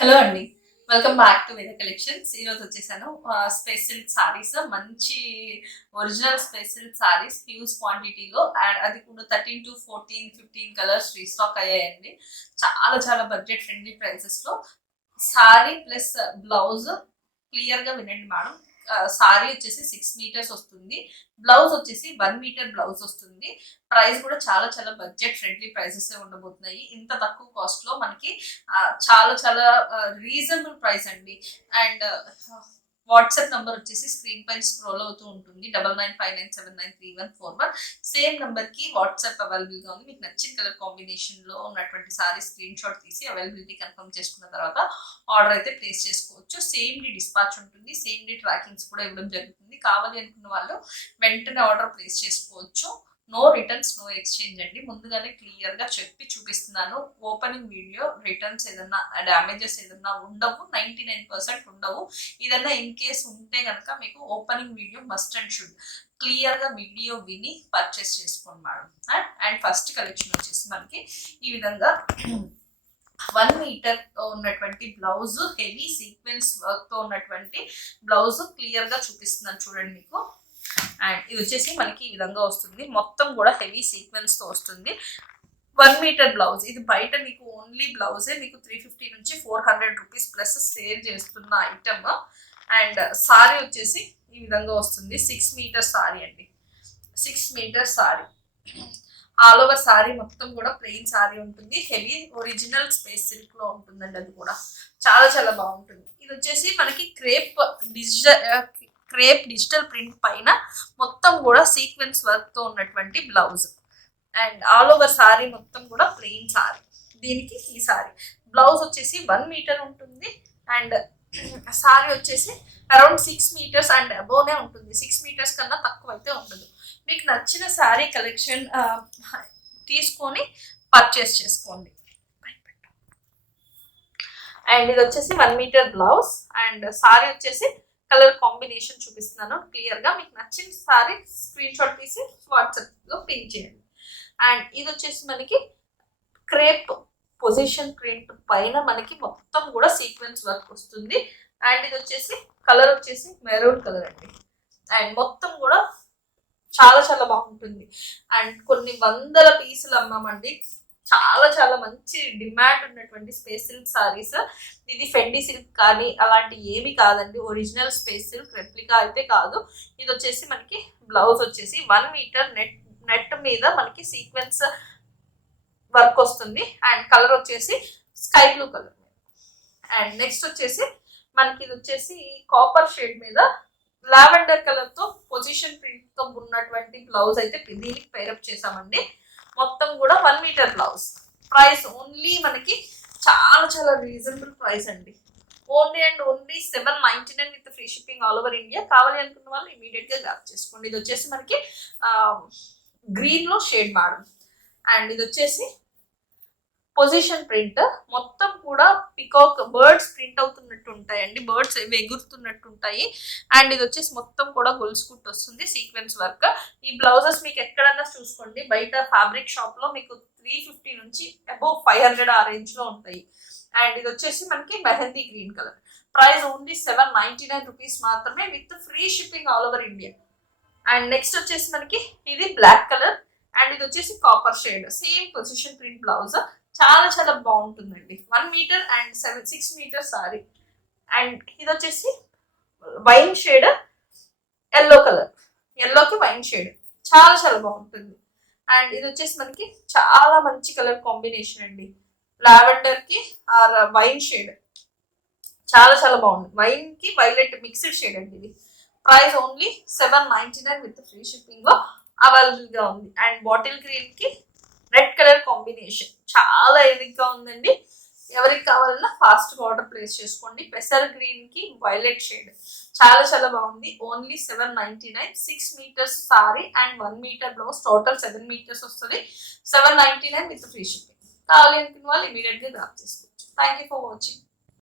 Hello అండి. Welcome back to వేద collections. ఈరోజు వచ్చేసాను స్పేస్ సిల్క్ సారీస్, మంచి original space silk saris huge క్వాంటిటీలో, అండ్ అది కూడా 13 to 14, 15 కలర్స్ రీస్టాక్ అయ్యాయండి. చాలా చాలా బడ్జెట్ ఫ్రెండ్లీ ప్రైసెస్లో సారీ ప్లస్ బ్లౌజ్. క్లియర్గా వినండి మేడం. సారీ వచ్చేసి 6 మీటర్స్ వస్తుంది, బ్లౌజ్ వచ్చేసి 1 మీటర్ బ్లౌజ్ వస్తుంది. ప్రైస్ కూడా చాలా చాలా బడ్జెట్ ఫ్రెండ్లీ ప్రైసెస్ ఉండబోతున్నాయి. ఇంత తక్కువ కాస్ట్ లో మనకి చాలా చాలా రీజనబుల్ ప్రైస్ అండి. అండ్ వాట్సాప్ నంబర్ వచ్చేసి స్క్రీన్ పైన స్క్రోల్ అవుతూ ఉంటుంది, 9959793141. సేమ్ నంబర్ కి వాట్సాప్ అవైలబుల్ గా ఉంది. మీకు నచ్చిన కలర్ కాంబినేషన్ లో ఉన్నటువంటి సారీ స్క్రీన్ షాట్ తీసి అవైలబిలిటీ కన్ఫర్మ్ చేసుకున్న తర్వాత ఆర్డర్ అయితే ప్లేస్ చేసుకోవచ్చు. సేమ్ డే డిస్పాచ్ ఉంటుంది, సేమ్ డే ట్రాకింగ్స్ కూడా ఇవ్వడం జరుగుతుంది. కావాలి అనుకున్న వాళ్ళు వెంటనే ఆర్డర్ ప్లేస్ చేసుకోవచ్చు. నో రిటర్న్స్, నో ఎక్స్చేంజ్ అండి. ముందుగానే క్లియర్ గా చెప్పి చూపిస్తున్నాను. ఓపెనింగ్ వీడియో రిటర్న్స్ ఏదన్నా డ్యామేజెస్ ఏదన్నా ఉండవు, 99% ఉండవు. ఏదన్నా ఇన్ కేస్ ఉంటే కనుక మీకు opening video must and should clear గా వీడియో విని పర్చేస్ చేసుకోండి మేడం. అండ్ ఫస్ట్ కలెక్షన్ వచ్చేసి మనకి ఈ విధంగా 1 మీటర్ తో ఉన్నటువంటి బ్లౌజ్, హెవీ సీక్వెన్స్ వర్క్ తో ఉన్నటువంటి బ్లౌజ్ క్లియర్ గా చూపిస్తున్నాను చూడండి మీకు. అండ్ ఇది వచ్చేసి మనకి ఈ విధంగా వస్తుంది, మొత్తం కూడా హెవీ సీక్వెన్స్ తో వస్తుంది. 1 మీటర్ బ్లౌజ్. ఇది బయట మీకు ఓన్లీ బ్లౌజే మీకు 350 నుంచి 400 రూపీస్ ప్లస్ సేల్ చేస్తున్న ఐటమ్. అండ్ సారీ వచ్చేసి ఈ విధంగా వస్తుంది. 6 మీటర్ సారీ అండి, 6 metre sari. All over sari మొత్తం కూడా ప్లెయిన్ సారీ ఉంటుంది. హెవీ ఒరిజినల్ స్పేస్ సిల్క్ లో ఉంటుందండి. అది కూడా చాలా చాలా బాగుంటుంది. ఇది వచ్చేసి మనకి క్రేప్ డిజిటల్ ప్రింట్ పైన మొత్తం కూడా సీక్వెన్స్ వర్క్ తో ఉన్నటువంటి blouse. And all over sari మొత్తం కూడా ప్లెయిన్ సారీ. దీనికి ఈ సారీ బ్లౌజ్ వచ్చేసి 1 మీటర్ ఉంటుంది. అండ్ సారీ వచ్చేసి అరౌండ్ 6 మీటర్స్ అండ్ అబోవ్నే ఉంటుంది. 6 మీటర్స్ కన్నా తక్కువ అయితే ఉండదు. మీకు నచ్చిన శారీ కలెక్షన్ తీసుకొని పర్చేస్ చేసుకోండి. అండ్ ఇది వచ్చేసి 1 మీటర్ బ్లౌజ్. అండ్ సారీ వచ్చేసి కలర్ కాంబినేషన్ చూపిస్తున్నాను క్లియర్ గా. మీకు నచ్చిన సారీ స్క్రీన్ షాట్ తీసి వాట్సాప్ లో పిన్ చేయండి. అండ్ ఇది వచ్చేసి మనకి క్రేప్ పొజిషన్ ప్రింట్ పైన మనకి మొత్తం కూడా సీక్వెన్స్ వర్క్ వస్తుంది. అండ్ ఇది వచ్చేసి కలర్ వచ్చేసి మెరూన్ కలర్ అండి. అండ్ మొత్తం కూడా చాలా చాలా బాగుంటుంది. అండ్ కొన్ని వందల పీసులు అమ్మామండి. చాలా చాలా మంచి డిమాండ్ ఉన్నటువంటి స్పేస్ సిల్క్ సారీస్. ఇది ఫెండీ సిల్క్ కానీ అలాంటి ఏమి కాదండి, ఒరిజినల్ స్పేస్ సిల్క్, రెప్లికా అయితే కాదు. ఇది వచ్చేసి మనకి బ్లౌజ్ వచ్చేసి 1 మీటర్ నెట్ మీద మనకి సీక్వెన్స్ వర్క్ వస్తుంది. అండ్ కలర్ వచ్చేసి sky blue colour. And next వచ్చేసి మనకి ఇది వచ్చేసి కాపర్ షేడ్ మీద లావెండర్ కలర్ తో పొజిషన్ ప్రింట్ తో ఉన్నటువంటి బ్లౌజ్ అయితే దీనికి పేరప్ చేసామండి. మొత్తం కూడా 1 మీటర్ బ్లౌజ్. ప్రైస్ ఓన్లీ మనకి చాలా చాలా రీజనబుల్ ప్రైస్ అండి. Only and only 799 with free shipping all over India. కావాలి అనుకున్న వాళ్ళు ఇమీడియట్ గా గ్రాప్ చేసుకోండి. ఇది వచ్చేసి మనకి గ్రీన్ లో షేడ్ మేడం. అండ్ ఇది వచ్చేసి పొజిషన్ ప్రింట్ మొత్తం కూడా పికాక్ బర్డ్స్ ప్రింట్ అవుతున్నట్టు ఉంటాయండి, బర్డ్స్ ఎగురుతున్నట్టు ఉంటాయి. అండ్ ఇది వచ్చేసి మొత్తం కూడా గొలుసు కుట్టు వస్తుంది, సీక్వెన్స్ వర్క్. ఈ బ్లౌజెస్ మీకు ఎక్కడన్నా చూసుకోండి, బయట ఫ్యాబ్రిక్ షాప్ లో మీకు 350 నుంచి అబౌవ్ 500 ఆ రేంజ్ లో ఉంటాయి. అండ్ ఇది వచ్చేసి మనకి mehndi green colour. Price only 799 rupees మాత్రమే with free shipping all over India. And next వచ్చేసి మనకి ఇది బ్లాక్ కలర్. అండ్ ఇది వచ్చేసి copper shade, same position print blouse. చాలా చాలా బాగుంటుందండి. 1 metre and 6 metre sari. And ఇది వచ్చేసి వైన్ షేడ్, ఎల్లో కలర్, ఎల్లోకి వైన్ షేడ్, చాలా చాలా బాగుంటుంది. అండ్ ఇది వచ్చేసి మనకి చాలా మంచి కలర్ కాంబినేషన్ అండి, లావెండర్ కి ఆర్ వైన్ షేడ్. చాలా చాలా బాగుంది. వైన్ కి వైలెట్ మిక్స్డ్ షేడ్ అండి ఇది. Price only 799 with free shipping లో అవైలబుల్ గా ఉంది. అండ్ బాటిల్ గ్రీన్ కి రెడ్ కలర్ కాంబినేషన్ చాలా ఎనిక్గా ఉందండి. ఎవరికి కావాలన్నా ఫాస్ట్ ఆర్డర్ ప్లేస్ చేసుకోండి. పెసర్ గ్రీన్ కి వైలెట్ షేడ్ చాలా చాలా బాగుంది. Only 799. 6 metres sari and 1 metre blouse, total 7 metres వస్తుంది. 799 విత్ ఫ్రీ షిప్పింగ్. కావాలి అనుకున్న వాళ్ళు ఇమీడియట్ గా గ్రాప్ చేసుకోవచ్చు. Thank you for watching.